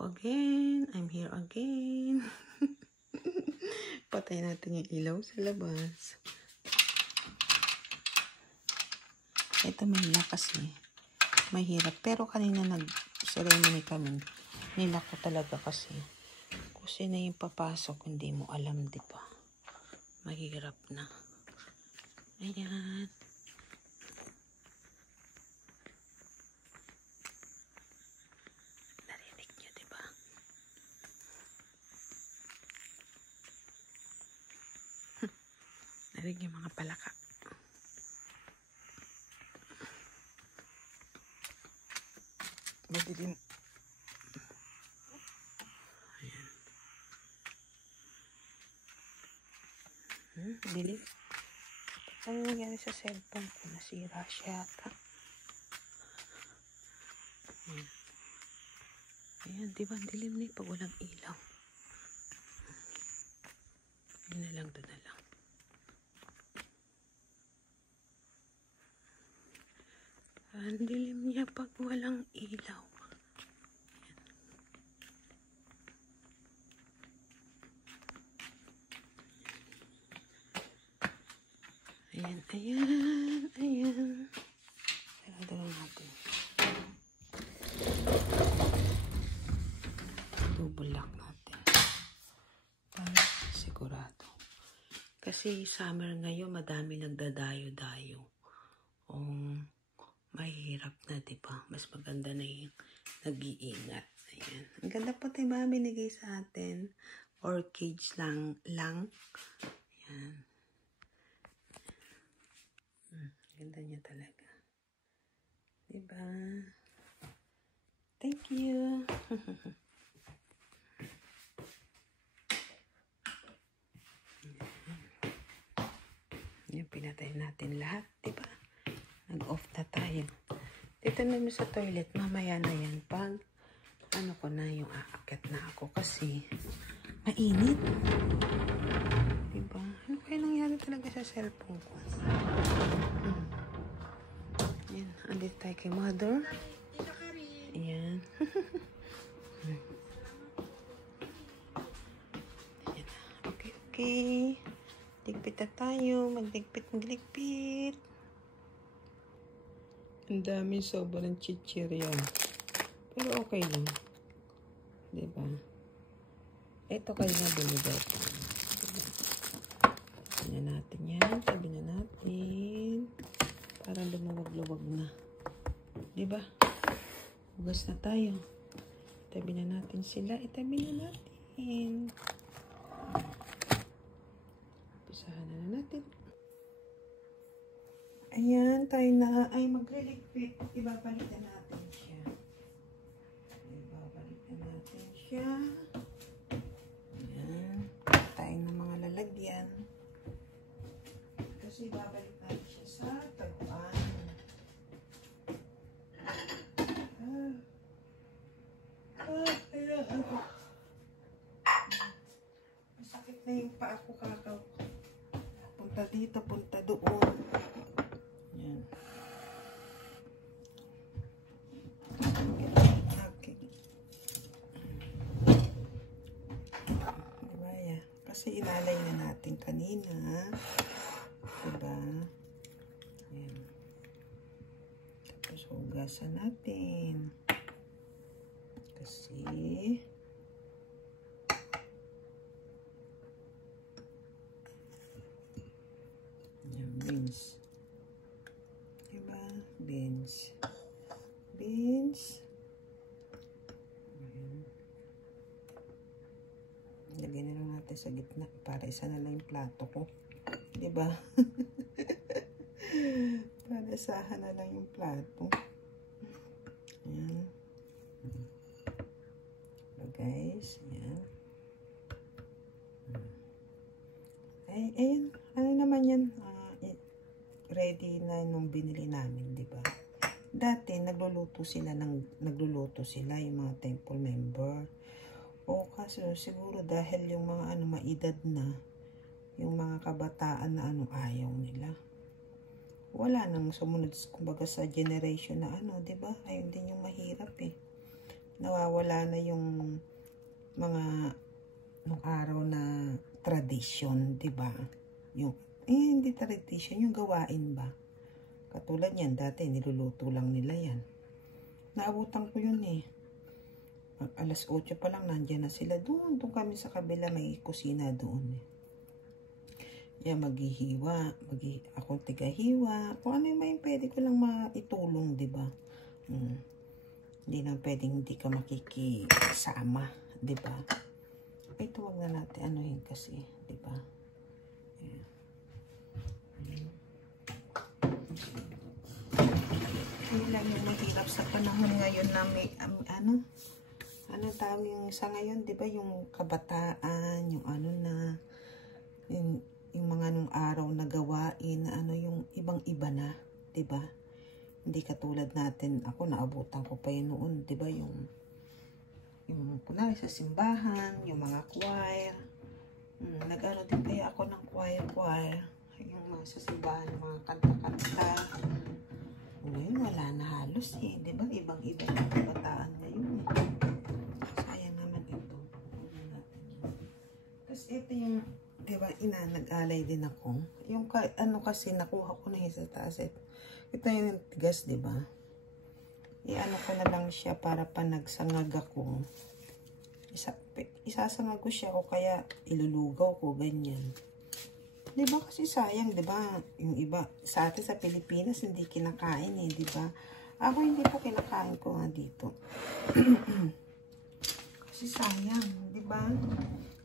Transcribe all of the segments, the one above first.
Hello again. I'm here again. Patay natin yung ilaw sa labas. Ito may lakas eh. Mahirap. Pero kanina nag-ceremony kami. Nilak ko talaga kasi. Kung sino yung papasok, hindi mo alam, di ba? Mahirap na. Ayan. Narinig nyo, di ba? Narinig yung mga palaka. Madilim. Ayan. Dilim. Ano nangyari sa cellphone ko? Nasira siya ata. Ayan. Ayan, di ba? Dilim na pag walang ilaw. Yun na lang, doon na lang. Ang dilim niya pag walang ilaw. Ayan, ayan, ayan. Sarado lang natin. Bubulak natin. Para sigurado. Kasi summer ngayon, madami nagdadayo-dayo. Mahirap na, diba? Mas maganda na yung nag-iingat. Ayan. Ang ganda po tayo mga binigay sa atin. Orchids lang. Ayan. Ganda niya talaga. Diba? Thank you. Yan, pinatay natin lahat. Diba? Nag-off na tayo. Dito naman sa toilet, mamaya na yan. Pag, ano ko na yung aakyat na ako kasi mainit. Diba? Ano kaya nangyari talaga sa cellphone ko? Yan, andito tayo kay mother. Ayan. Ayan. Okay. Digpit na tayo. Magligpit. Ang dami sobrang chichirya. Pero okay lang. Diba? Ito kayo na binigay ko. Sabi na natin yan. Sabi na natin. Para lumuwag-luwag na. Diba? Hugas na tayo. Itabi na natin sila. Itabi na natin. Pisahan na natin. Ayan, tayo na ay magre-liquid. Ibabalik na natin siya. Ayan. Tayo ng mga lalagyan. Kasi ibabalik natin siya sa taguan. Ayan. Masakit na yung paa ko kakaw. Punta dito, punta doon. Ayan. Okay. Diba yan? Kasi inalay na natin kanina. Diba? Ayan. Tapos hugasan natin. Kasi ayan, beans. Diba? Beans. Ayan. Lagyan na lang natin sa gitna para isa na lang yung plato ko. Diba? Para isahan na lang yung plato. Ayan. So guys, ayan. Ayan. Ano naman yan? Ready na nung binili namin, diba? Dati, nagluluto sila yung mga temple member. O kasi siguro dahil yung mga maedad na, yung mga kabataan na ayaw nila. Wala nang sumunod, kumbaga sa generation na diba? Ayun din yung mahirap eh. nawawala na yung mga nung araw na tradisyon, di ba? Yung, hindi tradisyon, yung gawain ba? Katulad yan, dati niluluto lang nila yan. Naabutan ko yun eh. Alas 8 pa lang, nandyan na sila. Doon kami sa kabila, may kusina doon eh. Yan, maghihiwa. Ako tigahiwa. Kung ano yung may pwede ko lang maitulong, di ba? Hindi na pwedeng hindi ka makikisama, di ba? Ito wag na natin anuhin kasi, di ba? Yun lang yung mahirap sa panahon ngayon na may, ano tawag yung sa ngayon, di ba? Yung kabataan, yung ano na, yung mga nung araw na gawain, yung ibang-iba na, di ba? Hindi katulad natin, ako naabutan ko pa yun noon, di ba? Yung kunwari sa simbahan, yung mga choir. Nag-ano din kaya ako ng choir. Yung mga sa simbahan, mga kanta-kanta. Ngayon, wala na halos eh. Di ba? Ibang-iba yung kabataan ngayon eh. Sayang naman ito. Tapos ito yung, di ba, nag-alay din ako. Yung kasi, nakuha ko na yun sa taas. Ito yung tigas, di ba? I-ano ko na lang siya para pa nagsangag ako. Isasangag ko siya o kaya ilulugaw ko, ganyan. Di ba kasi sayang, di ba? Yung iba, sa atin sa Pilipinas, hindi kinakain eh, di ba? Ako hindi po kinakain ko nga dito. Kasi sayang, di ba?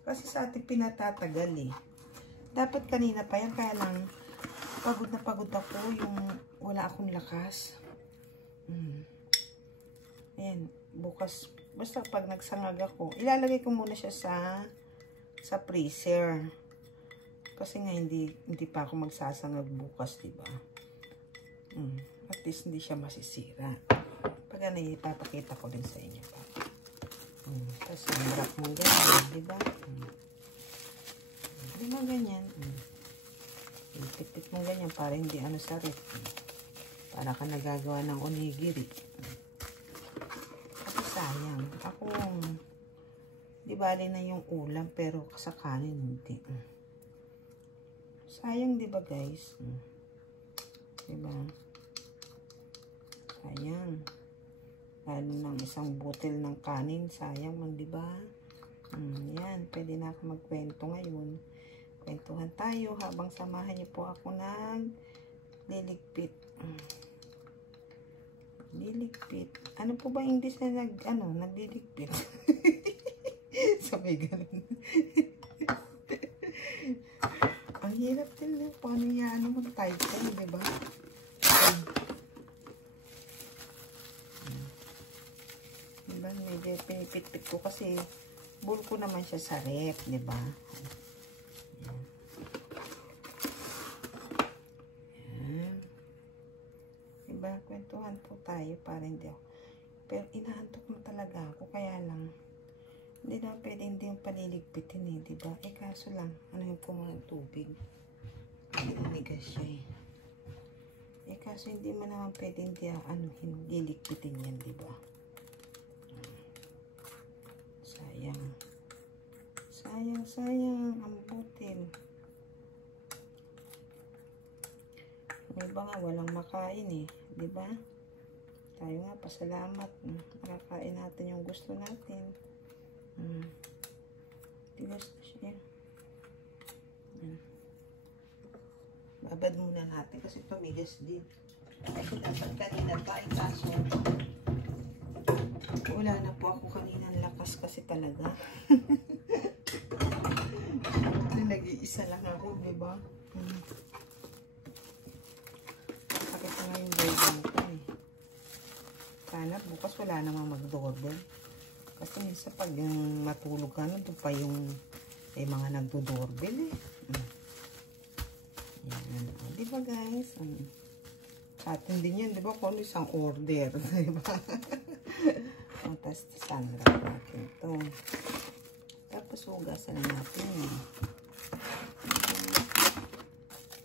Kasi sa atin pinatatagal eh. Dapat kanina pa yan, kaya lang pagod na pagod ako, yung wala akong lakas. Ayan, bukas, basta pag nagsangag ako, ilalagay ko muna siya sa freezer. Kasi nga hindi pa ako magsasangag bukas, diba? At least hindi siya masisira. Pag ano, ipapakita ko din sa inyo. Tapos, ang wrap mo ganyan, diba? Diba ganyan? Ipit-pit mo ganyan para hindi ano sa rep. Para ka nagagawa ng onigiri. Sayang. Ako, di bali na yung ulam, pero sa kanin hindi. Sayang, di ba guys? Di ba? Sayang. Lalo ng isang butil ng kanin, sayang man, di ba? Yan, pwede na ako magkwento ngayon. Kwentuhan tayo habang samahan niyo po ako liligpit. Liligpit. Ano po ba English na nagliligpit? Sabi ganun. Ang hirap din eh. Paano yan? Mag-title, diba? Diba? Medyo pinipit-pit ko kasi bull ko naman siya sa rep, diba? Kwentuhan po tayo para hindi ako. Pero inaantok na talaga ako. Kaya lang, hindi na pwede hindi yung paniligpitin eh. Diba? Kaso lang, yung ko mga tubig. Nanigas siya eh. Kaso hindi mo naman pwede hindi ligpitin yan, diba? Sayang. Sayang. Ang butil. May iba nga walang makain eh. Diba? Tayo nga, pasalamat. Nakakain natin yung gusto natin. Tigas na siya. Babad muna natin kasi tumigas din. Dapat kanina pa, kaso wala na po ako kaninang lakas kasi talaga. Nag-iisa lang ako, diba? Sakit na nga yung doorbell ko eh. Sana bukas wala namang mag-doorbell. Kasi minsan pag yung matulog ka, doon pa yung mga nagdo-doorbell eh. Yan. Diba guys? Sa atin din yan, diba? Kung isang order. Diba? Tapos sangrap natin ito. Tapos hugasan natin.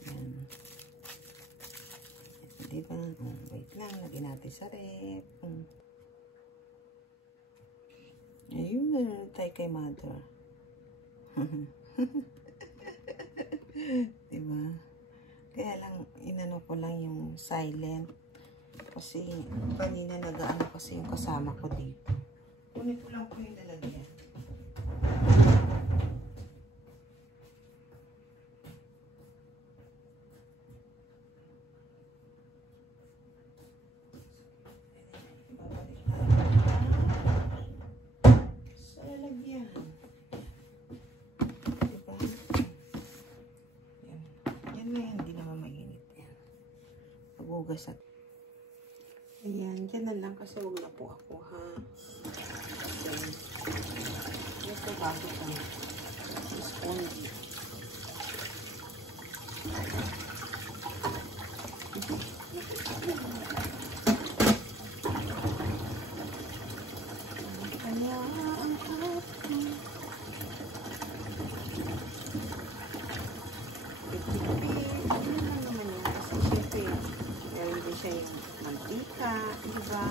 Yan. Diba? Wait lang. Lagyan natin sa rep. Ayun, nanonood tayo kay mother. Diba? Kaya lang, inano ko lang yung silent. Kasi, kanina nag-ano kasi yung kasama ko dito. Kunin ko lang po yung lalagyan. Sa lalagyan. Diba? Yan. Yan na yan, hindi naman mainit yan. Pag-ugas at ayan, dyan na lang kasi huwag na po ako, ha? Ito bago ko. Spongy. Kaya ang harap ko. Ano lang naman yan? Kasi syempre, meron din siya yung mantika, diba?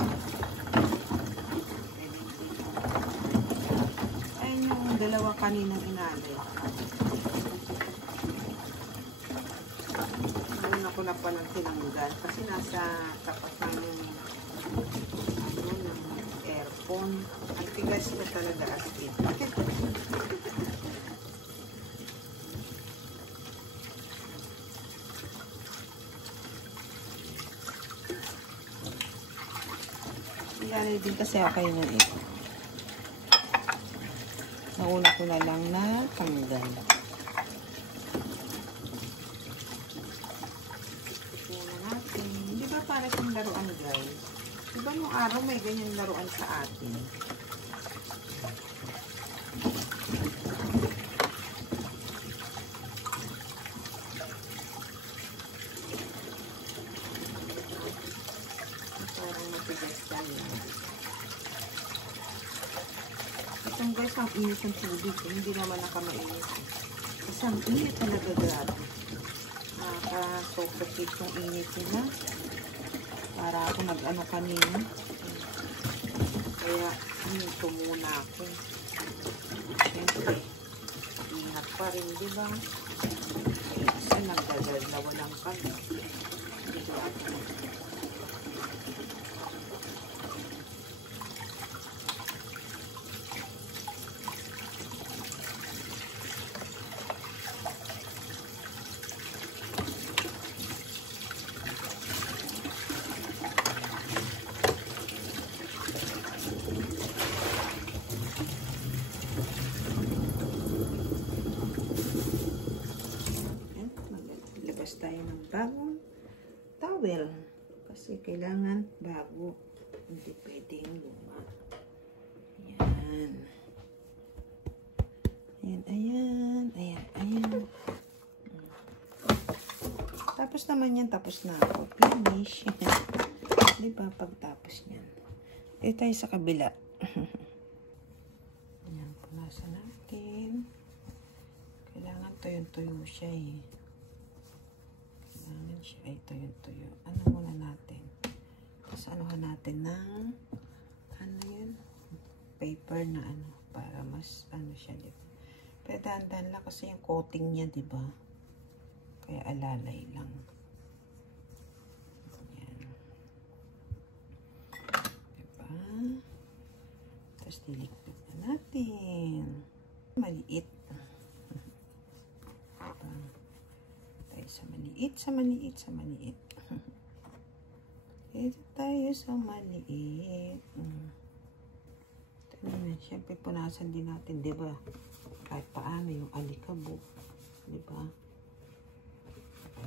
Ayun yung dalawa kaninang inalay. Muna ko na pa ng tinanggal kasi nasa tapat ng ano, ng aircon. Ang tigas na talaga as in. Ilalay din kasi ako yun eh. Nauna ko na lang na tanggal. Tignan na natin. Di ba para siyang laruan, guys? Di ba nung araw may ganyan laruan sa atin? Parang matigas lang yan. Itong guys, ang init ng tubig. Hindi naman nakamainit. Kasi ang init talaga grabe. Nakaka-suffocate yung init nila. Para ako nag-ano kanina. Kaya, hinto muna ako. Siyempre, ingat pa rin, diba? Kasi nagdadalawa lang kami. Diba? Tayo ng bagong towel kasi kailangan bago, hindi pwedeng luma. Ayan. Ayan, ayan, ayan, ayan. Tapos naman yan, tapos na ako. Finish. Diba pagtapos yan? Dito tayo sa kabila. Ayan, punasan natin. Kailangan tuyo-tuyo siya eh. Ay, tuyo-tuyo. Ano muna natin? Tapos anuhan natin ng ano yun? Paper na ano. Para mas ano siya, diba? Pero dahan-dahan lang kasi yung coating niya, diba? Kaya alalay lang. Ayan. Diba? Tapos dilikpit na natin. Maliit. Sa maliit, sa maliit, sa maliit. Ito tayo sa maliit. Siyempre, punasan din natin, diba? Kahit paano yung alikabok. Diba?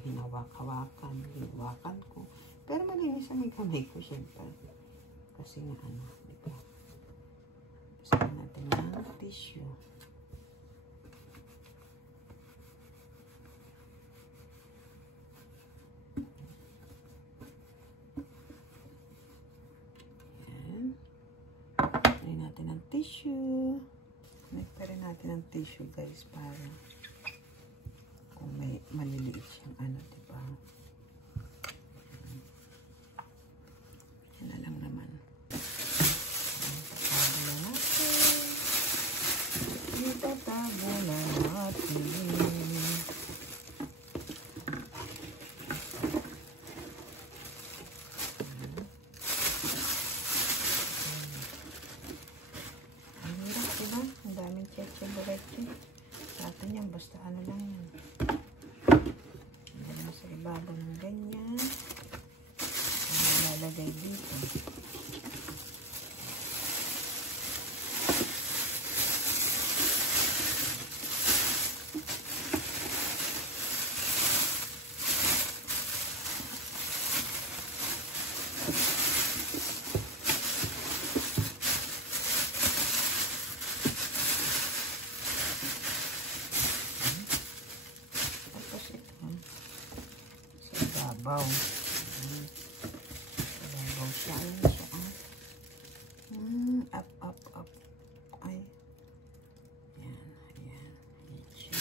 Hinawak-hawakan. Hinawakan ko. Pero malinis ang kamay ko, siyempre. Kasi nga, ano, diba? Gusto natin ng tissue. Tissue. Nagpare natin ang tissue, guys, para kung may maliliit siyang ano, diba? Yan na lang naman. Pagkabala natin. ibabaw. Ibabaw siya. Ayan siya. Up, up, up. Ay. Ayan, ayan. Ayan siya.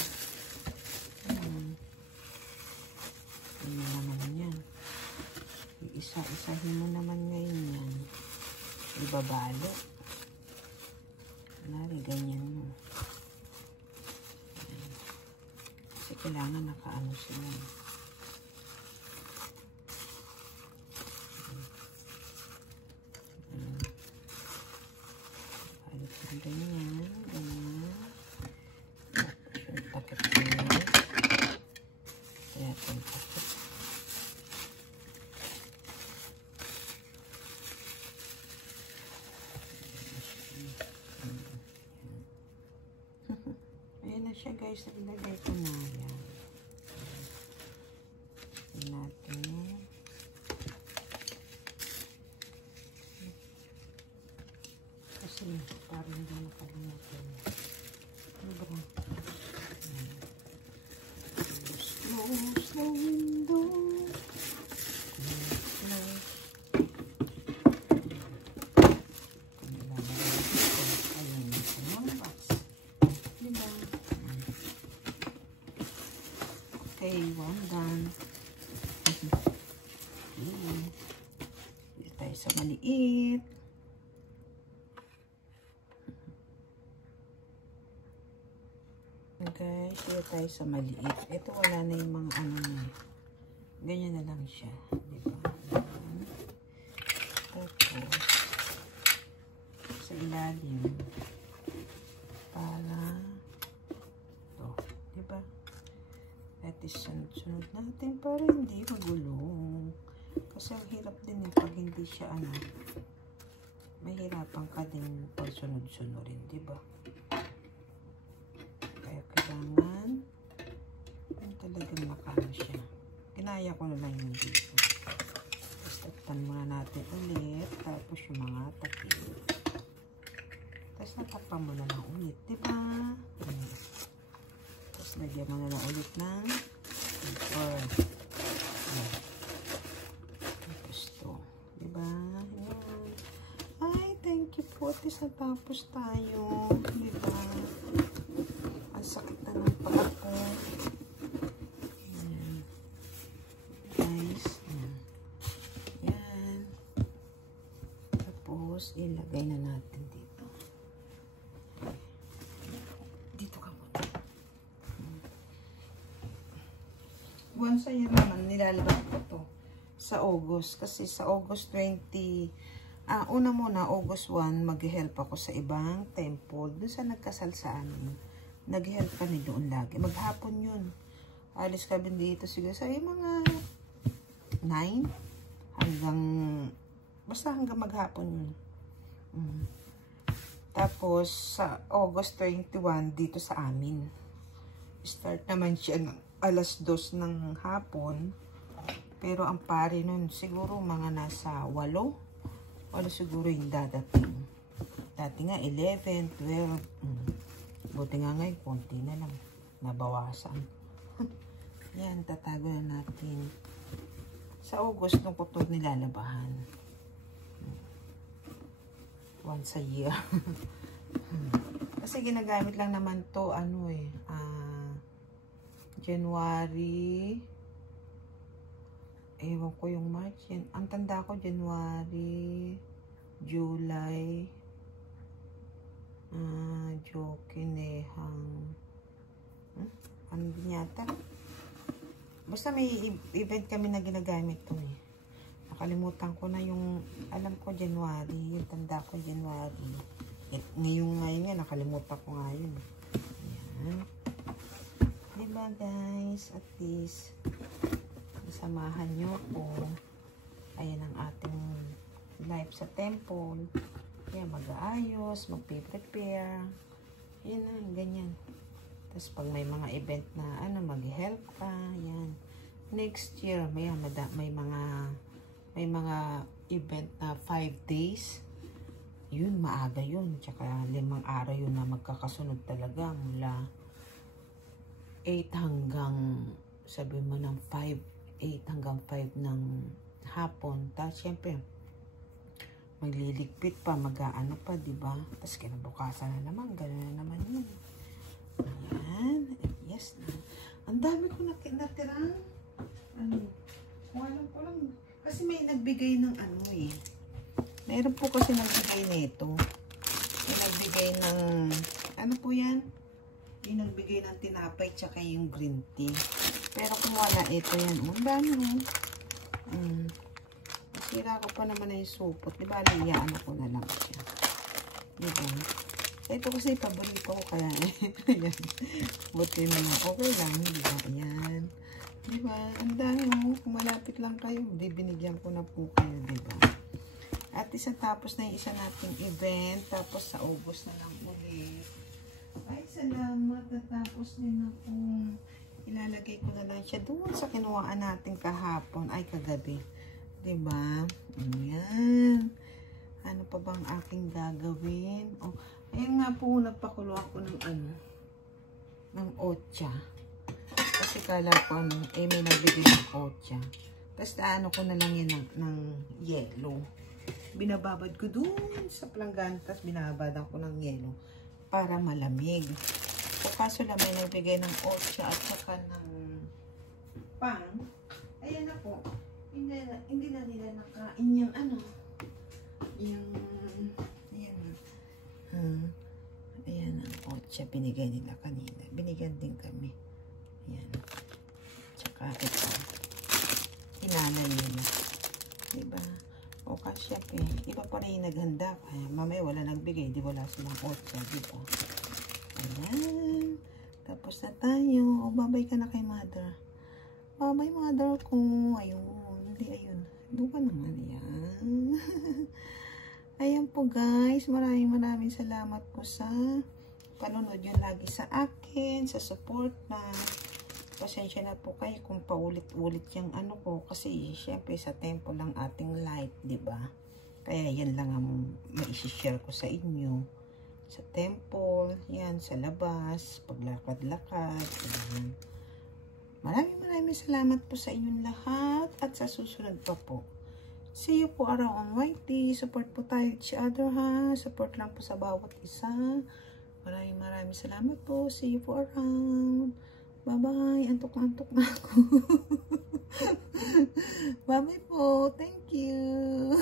Ano naman yan? Iisa-isahin mo naman ngayon yan. Ibabalo. Kunwari, ganyan mo. Ayan. Kasi kailangan nakaano sila. Ganyan, ganyan. Yung packet ko. Kaya ito yung packet. Ayan na siya guys. Nilagay ko na. Ayan. Ayan natin. Kasi parang hindi nakalimutan. Diba? Close the window. Close. Ayan, yung box. Diba? Okay, one done. Okay. Dito tayo sa maliit. Guys, dito tayo sa maliit. Ito wala na yung mga ano na. Ganyan na lang siya. Diba? Tapos, sa ilalim. Para, ito. Diba? At sunod-sunod natin para hindi magulong. Kasi ang hirap din eh, pag hindi siya ano. Mahirapan ka din pag sunod-sunurin. Diba? Kaya kailangan yung talagang makano siya. Kinaya ko na lang yung dito. Tapos takpan muna natin ulit. Tapos yung mga takip. Tapos natakpan mo na lang ulit. Diba? Tapos lagyan mo na lang ulit ng paper. Tapos to. Diba? Ayan. Ay, thank you po. Tapos natapos tayo. Diba? Sakit na ng pala ko. Ayan. Guys. Ayan. Ayan. Tapos, ilagay na natin dito. Dito ka muna. Once a year naman, nilalabas ko to sa August. Kasi sa August 20, una muna, August 1, mag-help ako sa ibang temple. Doon sa nagkasal sa amin. Nag-help kami doon lagi. Maghapon yun. Alis kami dito siguro sa mga 9 hanggang basta hanggang maghapon yun. Tapos sa August 21 dito sa amin. Start naman siya ng alas 2 ng hapon. Pero ang pari nun siguro mga nasa 8. Wala siguro yung dadating. Dati nga 11, 12. Buti nga ngayon, konti na lang. Nabawasan. Yan, tatago na natin. Sa August, nung ko ito nilalabahan. Once a year. Kasi ginagamit lang naman to ano eh. January. Ewan ko yung March. Yan. Ang tanda ko, January, July, Jokinehang. Ano din yata? Basta may event kami na ginagamit to eh. Nakalimutan ko na yung, alam ko January, yung tanda ko January. Ngayon nga, nakalimutan ko nga yun. Ayan. Diba guys, at least, samahan nyo po. Ayan ang ating life sa temple. Kaya mag-aayos, mag-prepare. Yan na, ganyan. Tapos pag may mga event na ano, mag-help ka, yan. Next year, may mga event na 5 days. Yun, maaga yun. Tsaka 5 araw yun na magkakasunod talaga mula 8 hanggang sabi mo ng 5 8 hanggang 5 ng hapon. Tapos, syempre, magliligpit pa, mag-aano pa, diba? Tapos, kinabukasan na naman, gano'n na naman yun. Ayan. Yes na. Ang dami ko natirang, kung alam ko lang, kasi may nagbigay ng meron po kasi nagbigay nito. May nagbigay ng, ano po yan? Yung nagbigay ng tinapay tsaka yung green tea. Pero kung wala, ito yan. Ang dami Sira ko pa naman na yung supot. Diba, ano ko na lang siya. Diba? Ito kasi paborito ko kaya ayan. Buti na lang. Okay lang. Diba? Ayan. Diba? Ang dami Kung malapit lang kayo, bibinigyan ko na po kayo. Diba? At tapos na yung isa nating event. Tapos sa August na lang ulit. Ay, salamat. Natapos din akong ilalagay ko na lang siya doon sa kinuhaan natin kahapon. Ay, kagabi. Diba? Ayan. Ano pa bang aking gagawin? Oh, ayun nga po, nagpakulo ako ng ng otsa. Kasi kala ko may nagbigay ng otsa. Tapos ko na lang yan ng yellow. Binababad ko doon sa planggana. Tapos binabadan ko ng yellow para malamig. So, kaso lang may nagbigay ng otsa at saka ng pang. Ayan na po. Hindi na nila nakain yung ayan na. Ayan ang otsa binigay nila kanina. Binigyan din kami. Ayan. Tsaka ito. Inanay nila. Diba? O kasi iba pa rin naghanda. Kaya mamaya wala nagbigay. Di wala silang otsa. Diba? Ayan. Tapos na tayo. O, babay ka na kay mother. Babay mother ko. Ayun. Ayun. Buka naman yan. Ayan po guys. Maraming salamat po sa panonood yun lagi sa akin. Sa support na. Pasensya na po kayo kung paulit-ulit yung ko. Kasi syempre sa tempo lang ating light. Diba? Kaya yan lang ang maisishare ko sa inyo. Sa temple. Yan. Sa labas. Paglakad-lakad. Ayan. Maraming salamat po sa inyong lahat at sa susunod pa po. See you po around on YT. Support po tayo each other ha. Support lang po sa bawat isa. Maraming salamat po. See you po around. Bye-bye. Antok na ako. Bye-bye po. Thank you.